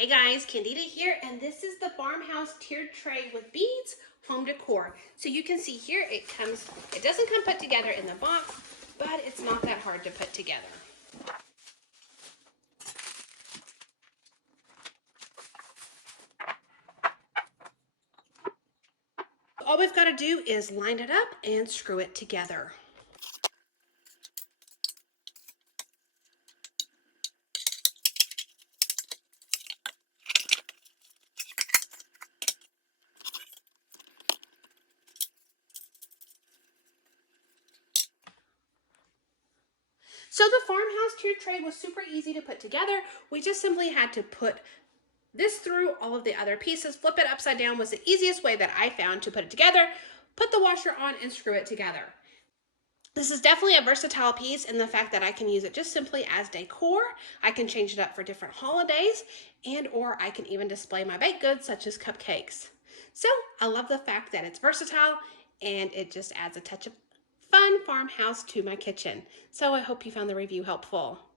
Hey guys, Candida here, and this is the Farmhouse Tiered Tray with Beads Home Decor. So you can see here it doesn't come put together in the box, but it's not that hard to put together. All we've got to do is line it up and screw it together. So the Farmhouse Tiered Tray was super easy to put together. We just simply had to put this through all of the other pieces. Flip it upside down was the easiest way that I found to put it together. Put the washer on and screw it together. This is definitely a versatile piece in the fact that I can use it just simply as decor. I can change it up for different holidays, and or I can even display my baked goods such as cupcakes. So I love the fact that it's versatile and it just adds a touch of fun farmhouse to my kitchen. So I hope you found the review helpful.